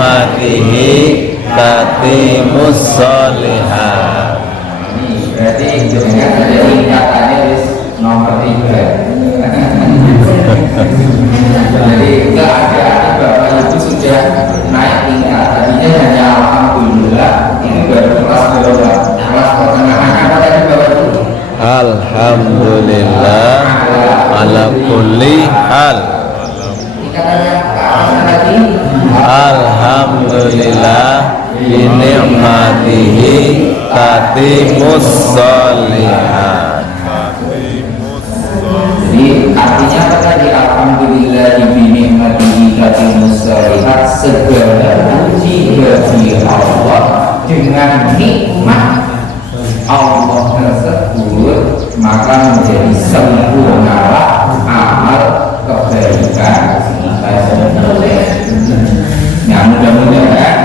ni'matihi tatimus sholihat. Berarti jenengan dari katanya wis nomor 3. Jadi enggak ada Bapak Ibu sudah naik tingkat. Tadinya hanya alhamdulillah, ini baru kelas berapa? Kelas pertengahan apa tadi Bapak Ibu? Alhamdulillah ala kulli hal. Katanya ke atas lagi. Alhamdulillah bi ni'matihi tatimus sholihat. Jadi artinya apa tadi? Alhamdulillah bi ni'matihi tatimus sholihat. Segala puji bagi Allah, dengan nikmat Allah tersebut maka menjadi sempurnalah amal kebaikan kita semuanya. Nah, mudah-mudahan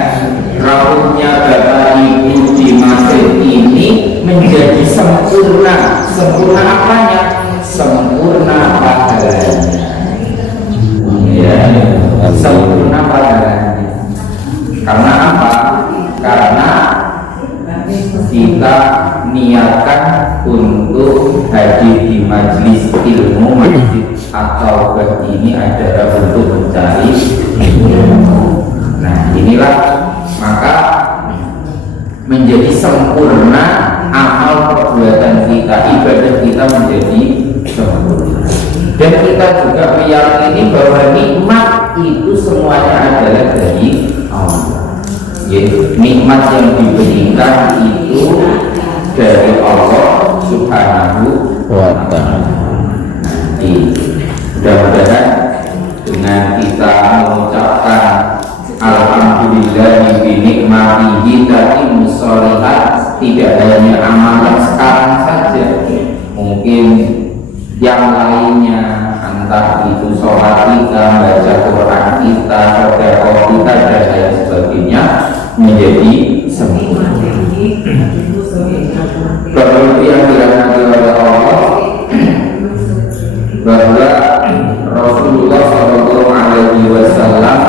rawuhnya Bapak Ibu di masjid ini menjadi sempurna. Sempurna apanya? Sempurna pahalanya. Ya, sempurna pahalanya. Karena apa? Karena kita niatkan untuk hadir di majelis ilmu. Masjid atau ini adalah bentuk mencari ilmu. Nah, inilah maka menjadi sempurna amal perbuatan kita, ibadah kita menjadi sempurna. Dan kita juga meyakini bahwa nikmat itu semuanya adalah dari Allah. Nikmat yang diberikan itu dari Allah Subhanahu wa ta'ala. Nanti mudah-mudahan dengan kita mengucapkan alhamdulillah bi nikmatihi tatimus sholihat, tidak hanya amalan sekarang saja, mungkin yang lainnya, entah itu sholat kita, baca Quran kita, sedekah kita dan lain sebagainya menjadi sempurna. Bapak yang dirahmati oleh Allah, bahwa Rasulullah Shallallahu Alaihi Wasallam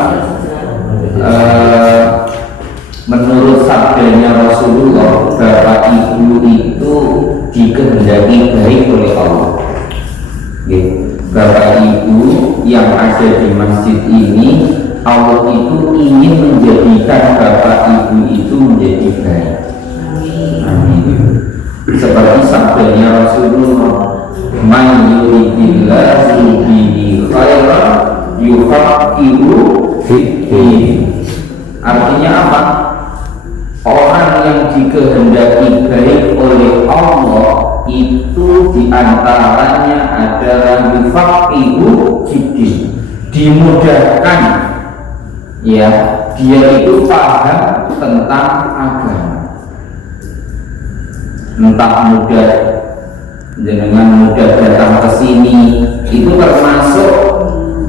menurut sabdanya Rasulullah, Bapak Ibu itu dikehendaki baik oleh Allah. Bapak Ibu yang ada di masjid ini, Allah itu ingin menjadikan Bapak Ibu itu menjadi baik. Amin. Seperti sabdanya Rasulullah, man yuridillahu bihi khairan yufaqihu fiddin. Artinya apa? Orang yang dikehendaki baik oleh Allah itu diantaranya adalah yufaqihu fiddin, dimudahkan, ya, dia itu paham tentang agama. Entah mudah dengan mudah datang ke sini, itu termasuk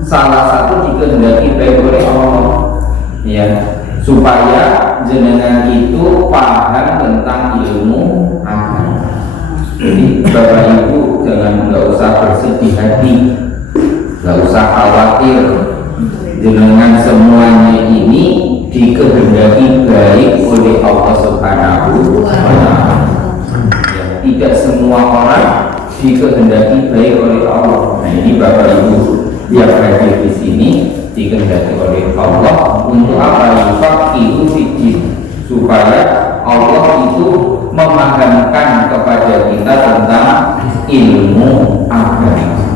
salah satu dikehendaki baik oleh Allah, ya, supaya jenengan itu paham tentang ilmu agama. Jadi Bapak Ibu nggak usah bersedih hati, nggak usah khawatir, jenengan semuanya ini dikehendaki baik oleh Allah Subhanahu wa ta'ala. Tidak semua orang dikehendaki baik oleh Allah. Nah, ini Bapak Ibu yang hadir di sini dikehendaki oleh Allah untuk apa? Yufaqihu fiddin, supaya Allah itu memahamkan kepada kita tentang ilmu agama,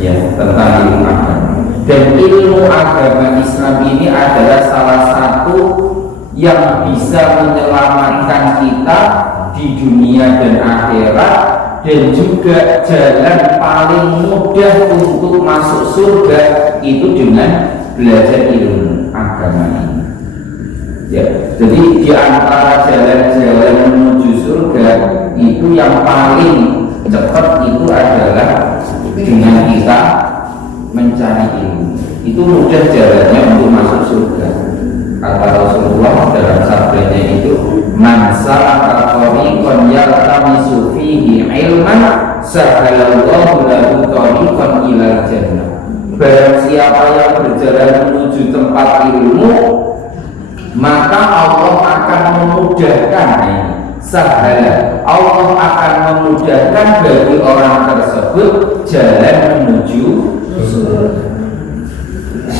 ya, tentang ilmu agama. Dan ilmu agama Islam ini adalah salah satu yang bisa menyelamatkan kita di dunia dan akhirat, dan juga jalan paling mudah untuk masuk surga itu dengan belajar ilmu agama ini. Ya, jadi di antara jalan-jalan menuju surga itu yang paling cepat itu adalah dengan kita mencari ilmu. Itu mudah jalannya untuk masuk surga. Kata Rasulullah dalam sabdanya itu, man salaka tariqan yaltamisu fihi ilman sahalallahu lahu tariqan ilal jannah. Barang siapa yang berjalan menuju tempat ilmu, memudahkan ini sahala, Allah akan memudahkan bagi orang tersebut jalan menuju surga.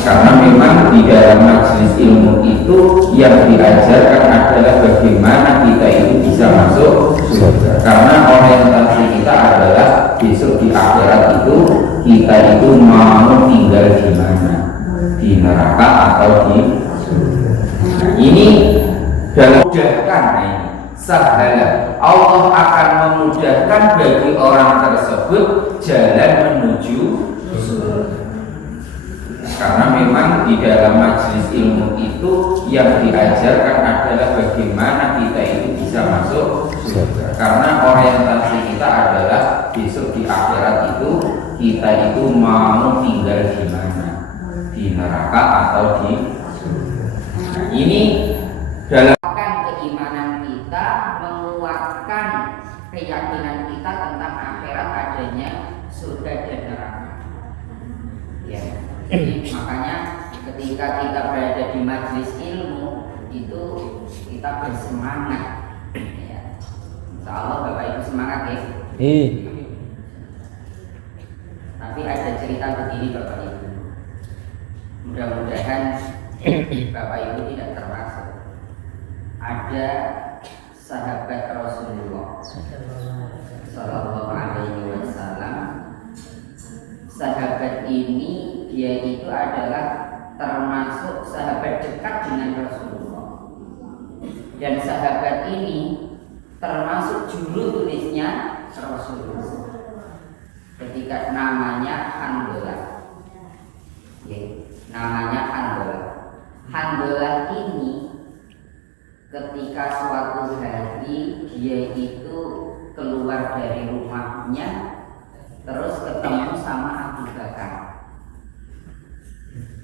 Karena memang di dalam majelis ilmu itu yang diajarkan adalah bagaimana kita itu bisa masuk surga. Karena orientasi kita adalah besok di akhirat itu kita itu mau tinggal di mana, di neraka atau di surga. Nah, ini dalam mudahkan ini sahala, Allah akan memudahkan bagi orang tersebut jalan menuju surga. Karena memang di dalam majelis ilmu itu yang diajarkan adalah bagaimana kita itu bisa masuk surga. Karena orientasi kita adalah besok di akhirat itu kita itu mau tinggal di mana, di neraka atau di surga. Nah, ini dalam keimanan kita, menguatkan keyakinan kita tentang akhirat adanya surga dan neraka. Ya. Jadi, makanya ketika kita berada di majelis ilmu itu kita bersemangat. Ya. Insya Allah Bapak Ibu semangat ya. Tapi ada cerita begini Bapak Ibu. Mudah-mudahan Bapak Ibu tidak termasuk. Ada sahabat Rasulullah Sallallahu Alaihi Wasallam. Sahabat ini dia itu adalah termasuk sahabat dekat dengan Rasulullah, dan sahabat ini termasuk juru tulisnya Rasulullah. Ketika namanya Handolah, ya, namanya Handolah. Handolah ini ketika suatu hari dia itu keluar dari rumahnya, terus ketemu sama Abu Bakar.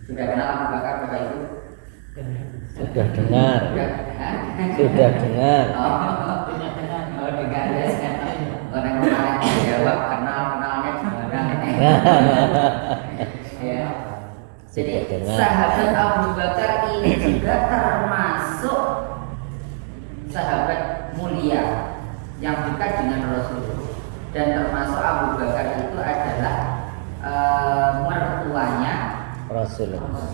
Sudah kenal Abu Bakar Bapak Ibu? Sudah dengar. Sudah dengar. Oh, dengar ya. Orang kemarin jawab kenalnya gimana? Ya. Jadi sahabat Abu Bakar ini juga termasuk sahabat mulia yang dekat dengan Rasulullah, dan termasuk Abu Bakar itu adalah mertuanya Rasulullah.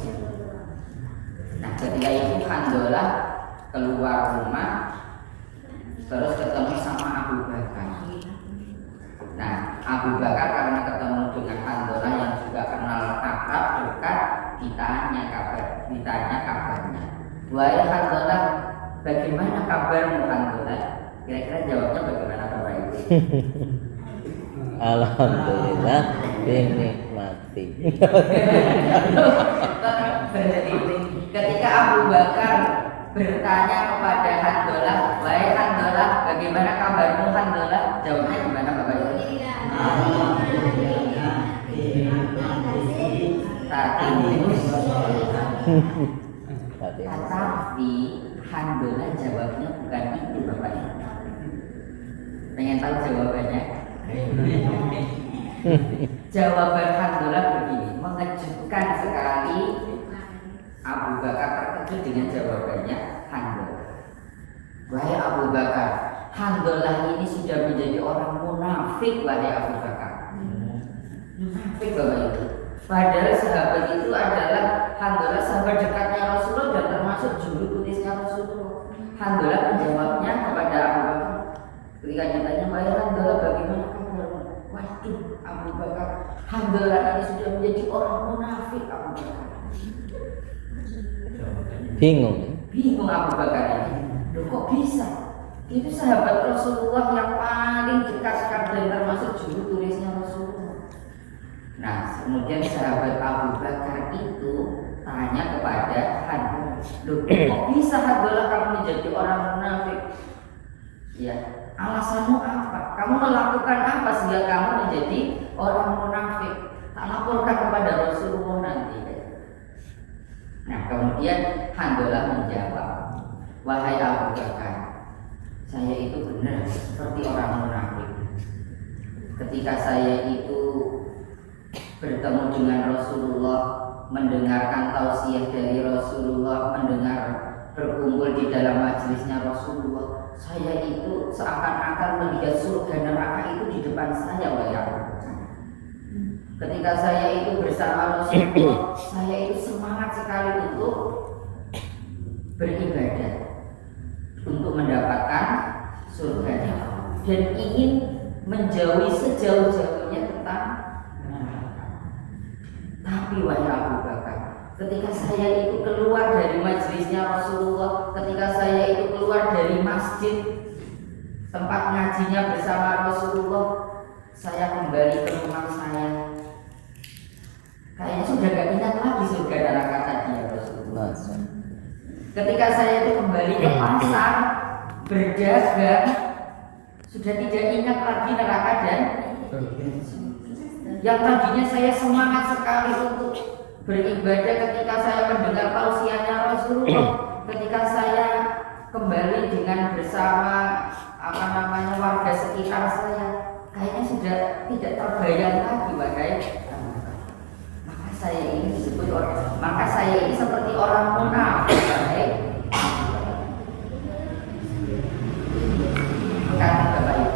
Nah, ketika itu Handolah keluar rumah terus ketemu sama Abu Bakar. Nah, Abu Bakar karena ketemu dengan Handolah yang juga kenal akrab dekat, ditanya kabarnya. Wahai Handolah, bagaimana kabarmu Handolah? Kira-kira jawabnya bagaimana Bapak Ibu? Alhamdulillah dinikmati. Ketika Abu Bakar bertanya kepada Handolah, wahai Handolah, bagaimana kabarmu Handolah? Jawabnya gimana Bapak Ibu? Tapi Handolah jawabnya bukan itu Bapak Ibu. Pengen tahu jawabannya? Jawaban Handolah begini, mengejutkan sekali. Abu Bakar terkejut dengan jawabannya Handolah. Wahai Abu Bakar, Handolah ini sudah menjadi orang munafik. Wahai Abu Bakar, munafik Bapak Ibu. Padahal sahabat itu adalah Handolah sahabat dekatnya Rasulullah dan termasuk juru tulisnya Rasulullah. Handolah menjawabnya kepada Abu Bakar ketika ditanya, wahai Handolah, bagaimana kabarmu? Waduh Abu Bakar, Handolah ini sudah menjadi orang munafik. Abu Bakar Bingung Abu Bakar ini. Loh kok bisa? Itu sahabat Rasulullah yang paling dekat dan termasuk juru tulisnya Rasulullah. Nah, kemudian sahabat Abu Bakar itu tanya kepada Handolah, loh kok bisa Handolah kamu menjadi orang munafik? Ya, alasanmu apa? Kamu melakukan apa sehingga kamu menjadi orang munafik? Tak laporkan kepada Rasulullah nanti. Nah, kemudian Handolah menjawab, wahai Abu Bakar, saya itu benar seperti orang munafik. Ketika saya itu bertemu dengan Rasulullah, mendengarkan tausiah dari Rasulullah, mendengar berkumpul di dalam majelisnya Rasulullah, saya itu seakan-akan melihat surga neraka itu di depan saya, wahai Abu Bakar. Ketika saya itu bersama Rasulullah, saya itu semangat sekali untuk beribadah, untuk mendapatkan surganya, dan ingin menjauhi sejauh-jauhnya tentang neraka. Tapi wahai Abu Bakar, ketika saya itu keluar dari majelisnya Rasulullah, ketika saya itu keluar dari masjid tempat ngajinya bersama Rasulullah, saya kembali ke rumah saya. Kayaknya sudah gak ingat lagi surga neraka tadi ya Rasulullah. Ketika saya itu kembali ke pasar berdagang, sudah tidak ingat lagi neraka dan yang tadinya saya semangat sekali untuk beribadah ketika saya mendengar tausiahnya Rasulullah, ketika saya kembali dengan bersama warga sekitar saya, kayaknya sudah tidak terbayang lagi, wahai. Maka saya ini disebut orang, maka saya ini seperti orang munafik, wahai. Kata Bapak Ibu,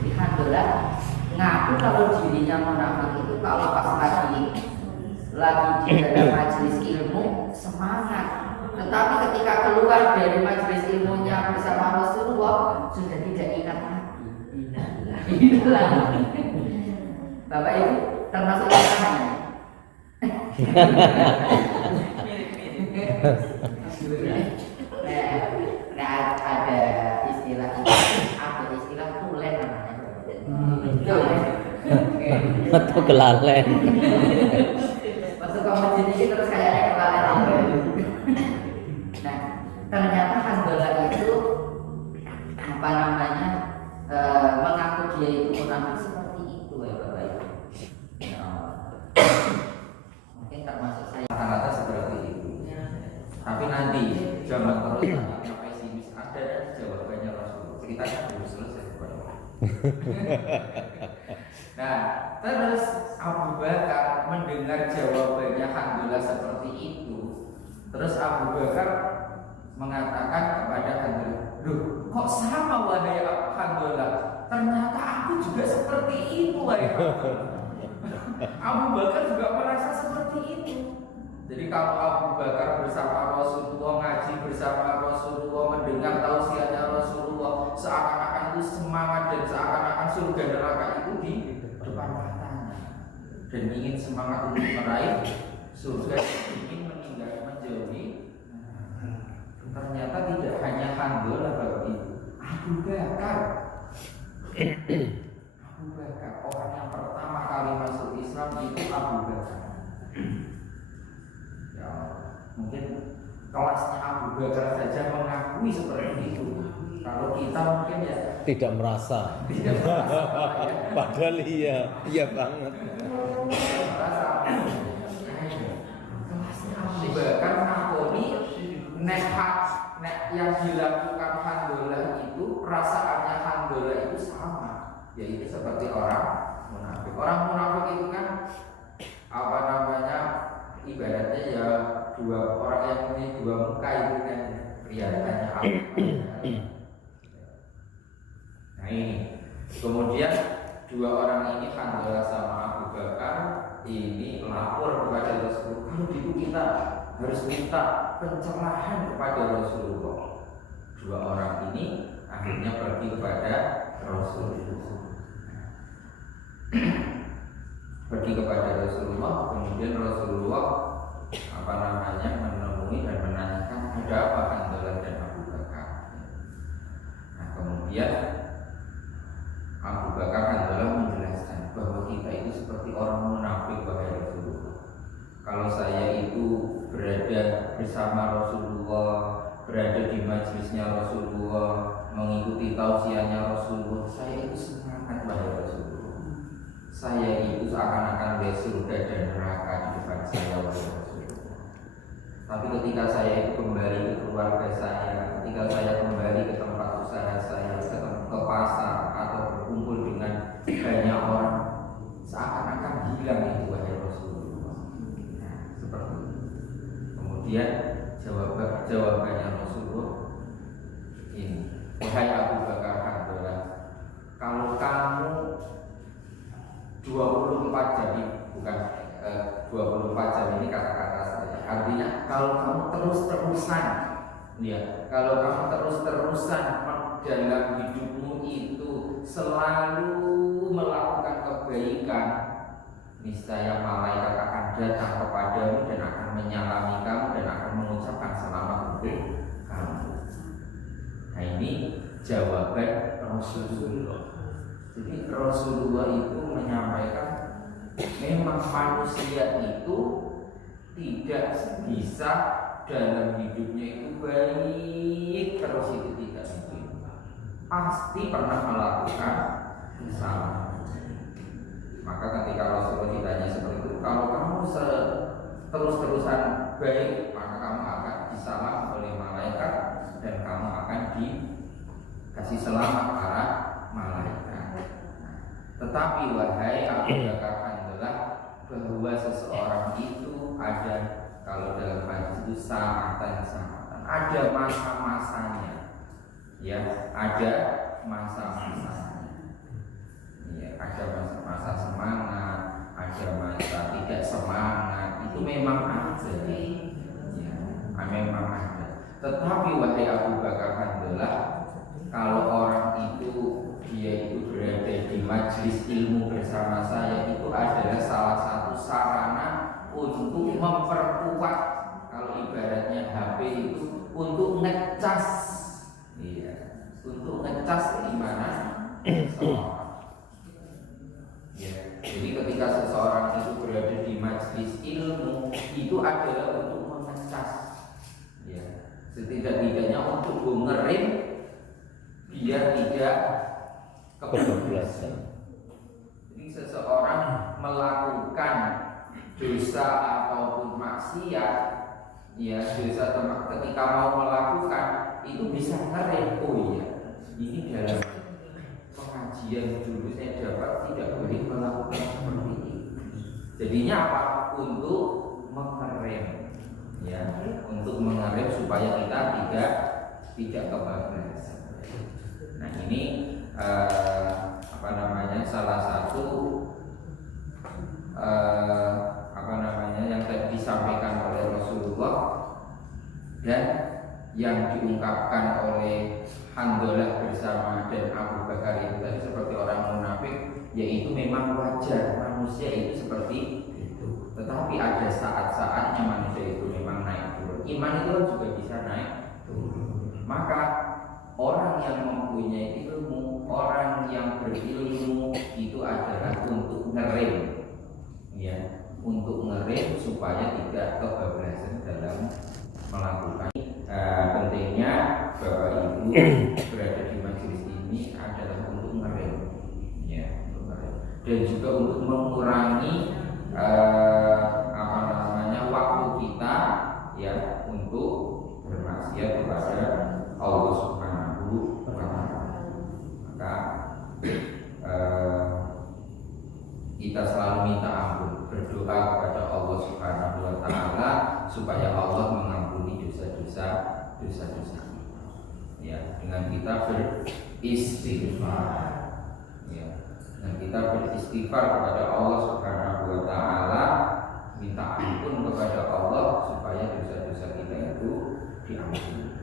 jadi alhamdulillah ngaku kalau dirinya munafik itu kalau pas lagi di dalam majelis ilmu semangat, tetapi ketika keluar dari majelis ilmunya bersama Rasulullah sudah tidak ingat lagi. Itulah Bapak Ibu termasuk orangnya. Nah, ada istilah tulen namanya. Atau kelalen. Waktu kompetisi ini terus kayaknya kelalen. Nah, ternyata Handola itu mengaku dia itu munafik seperti itu ya Bapak Ibu. Mungkin termasuk saya. Rata-rata seperti itu. Tapi nanti zaman terus yang pesimis ada dan jawabannya Rasul. Ceritanya belum selesai. Nah, terus Abu Bakar mendengar jawabannya Handola seperti itu. Terus Abu Bakar mengatakan kepada Handola, "Loh, kok sama wahai Handola? Ternyata aku juga seperti itu, wahai Handola." Abu Bakar juga merasa seperti itu. Jadi kalau Abu Bakar bersama Rasulullah, ngaji bersama Rasulullah, mendengar tausiahnya Rasulullah, seakan-akan itu semangat dan seakan-akan surga neraka itu di depan matanya, dan ingin semangat untuk meraih surga, ingin menjauhi. Ternyata tidak hanya Handola Bapak Ibu, Abu Bakar. Abu Bakar, orang yang pertama kali masuk Islam itu Abu Bakar. Ya, mungkin kelasnya Abu Bakar saja mengakui seperti itu. Kalau kita mungkin ya Tidak merasa. tidak merasa, ya. Padahal iya banget. Merasa. Kelasnya Abu Bakar mengakui nek yang dilakukan Handola itu, perasaannya Handola itu sama, yaitu seperti orang munafik. Orang munafik itu kan ibaratnya ya dua orang yang punya dua muka itu kan kelihatannya apa. Nah ini kemudian dua orang ini Handola sama Abu Bakar ini lapor kepada Rasulullah. Kalau gitu kita harus minta pencerahan kepada Rasulullah. Dua orang ini akhirnya pergi kepada Rasulullah. Pergi kepada Rasulullah, kemudian Rasulullah menemui dan menanyakan ada apa Handola dan Abu Bakar. Nah kemudian Abu Bakar Handola menjelaskan bahwa kita itu seperti orang munafik wahai Rasulullah. Kalau saya itu berada bersama Rasulullah, berada di majelisnya Rasulullah, mengikuti tausiahnya Rasulullah, saya itu semangat wahai Rasulullah. Saya itu seakan-akan melihat surga dan neraka di depan saya wahai Rasulullah. Tapi ketika saya itu kembali ke keluarga saya, ketika saya kembali ke tempat usaha saya, ke pasar atau berkumpul dengan banyak orang, seakan-akan hilang itu wahai Rasulullah. Nah, seperti itu. Kemudian jawabannya Rasulullah, bukan 24 jam ini kata-kata saya. Artinya kalau kamu terus-terusan, ya, kalau kamu terus-terusan dalam hidupmu itu selalu melakukan kebaikan, niscaya malaikat akan datang kepadamu dan akan menyalami kamu dan akan mengucapkan selamat untuk kamu. Nah ini jawaban Rasulullah. Jadi Rasulullah itu menyampaikan memang manusia itu tidak bisa dalam hidupnya itu baik terus, itu tidak mungkin. Pasti pernah melakukan kesalahan. Maka ketika Rasulullah ditanya seperti itu, kalau kamu terus-terusan baik, maka kamu akan disalam oleh malaikat dan kamu akan dikasih selamat para malaikat. Tetapi wahai Abu Bakar Handalah, bahwa seseorang itu ada, kalau dalam hadis itu samatan, ada masa-masanya, ya, ada masa-masanya, ya, ada masa-masa semangat, ada masa tidak semangat, itu memang ada, ya, memang ada. Tetapi wahai Abu Bakar Handalah, kalau orang itu dia itu berada di majelis ilmu bersama saya, itu adalah salah satu sarana untuk memperkuat, kalau ibaratnya HP itu untuk ngecas, iya, untuk ngecas keimanan seseorang. Ya, jadi ketika seseorang itu berada di majelis ilmu, itu adalah untuk mengecas, ya, setidak-tidaknya untuk ngerim biar tidak kebablasan. Jadi seseorang melakukan dosa ataupun maksiat, ya, dosa ketika mau melakukan itu bisa ngerem, oh iya, ini dalam pengajian dulu saya dapat tidak boleh melakukan seperti ini. Jadinya apa? Untuk mengerem, ya, untuk mengerem supaya kita tidak kebablasan. Nah ini apa namanya, salah satu apa namanya yang tadi disampaikan oleh Rasulullah dan yang diungkapkan oleh Handalah bersama dan Abu Bakar itu tadi seperti orang munafik, yaitu memang wajar manusia itu seperti itu. Tetapi ada saat-saatnya manusia itu memang naik turun. Iman itu juga bisa naik turun. Maka orang yang mempunyai ilmu, orang yang berilmu itu adalah untuk ngerem, ya, untuk ngerem supaya tidak kebablasan dalam melakukan. Pentingnya Bapak Ibu berada di majelis ini adalah untuk ngerem, ya, untuk ngerem, dan juga untuk mengurangi apa namanya, waktu kita, ya, untuk bermaksiat kepada Allah Subhanahu wa Ta'ala. Maka kita selalu minta ampun, berdoa kepada Allah Subhanahu wa Ta'ala supaya Allah mengampuni dosa-dosa kita, ya, dengan kita beristighfar, ya, dengan kita beristighfar kepada Allah Subhanahu wa Ta'ala, minta ampun kepada Allah supaya dosa-dosa kita itu diampuni.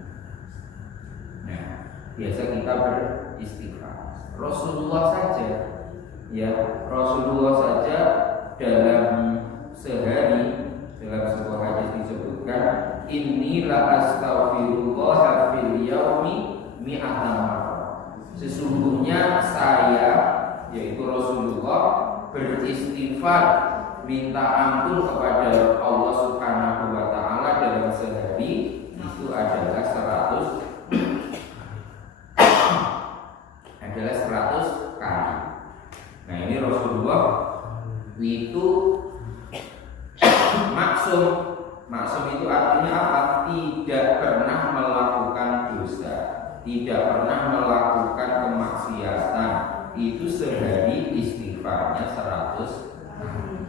Nah, biasa kita beristighfar. Rasulullah saja, ya, Rasulullah saja dalam sehari, dalam sebuah hadis disebutkan, inilah astaghfirullah fil yaumi mi'ata marrah. Sesungguhnya saya, yaitu Rasulullah, beristighfar, minta ampun kepada Allah Subhanahu wa Ta'ala dalam sehari itu adalah 100 kali. Nah ini Rasulullah itu maksum itu artinya apa? Tidak pernah melakukan dosa, tidak pernah melakukan kemaksiatan. Itu sehari istighfarnya 100 kali.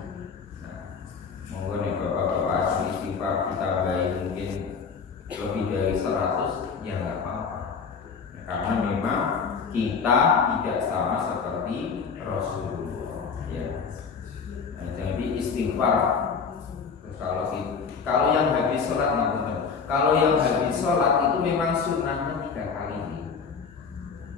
Nah, monggo nih bapak-bapak, istighfar kita baik mungkin lebih dari 100, ya nggak apa-apa, karena memang kita tidak sama seperti Rasulullah, ya. Nah, jadi istighfar. Terus kalau yang habis sholat kalau yang habis sholat itu memang sunnahnya 3 kali.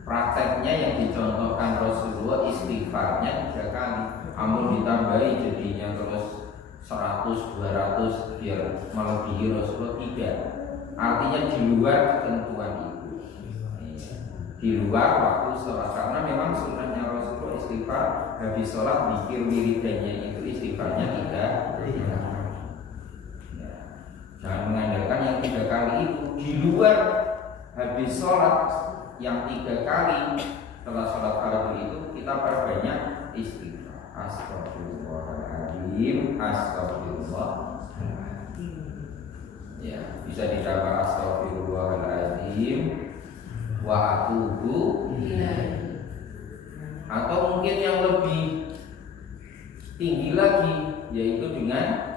Prakteknya yang dicontohkan Rasulullah istighfarnya 3 kali. Amun ditambahi jadinya terus 100, 200 biar melebihi Rasulullah, tidak. Artinya di luar ketentuan itu, di luar waktu sholat. Karena memang sunnahnya Rasulullah istighfar habis sholat, zikir wiridannya itu istighfarnya 3 kali. Jangan mengandalkan yang 3 kali itu. Di luar habis sholat yang 3 kali setelah sholat fardu itu kita perbanyak istighfar. Astagfirullahaladzim, astagfirullahaladzim. Ya, bisa ditambah astagfirullahaladzim wa atubu ilaihi. Atau mungkin yang lebih tinggi lagi, yaitu dengan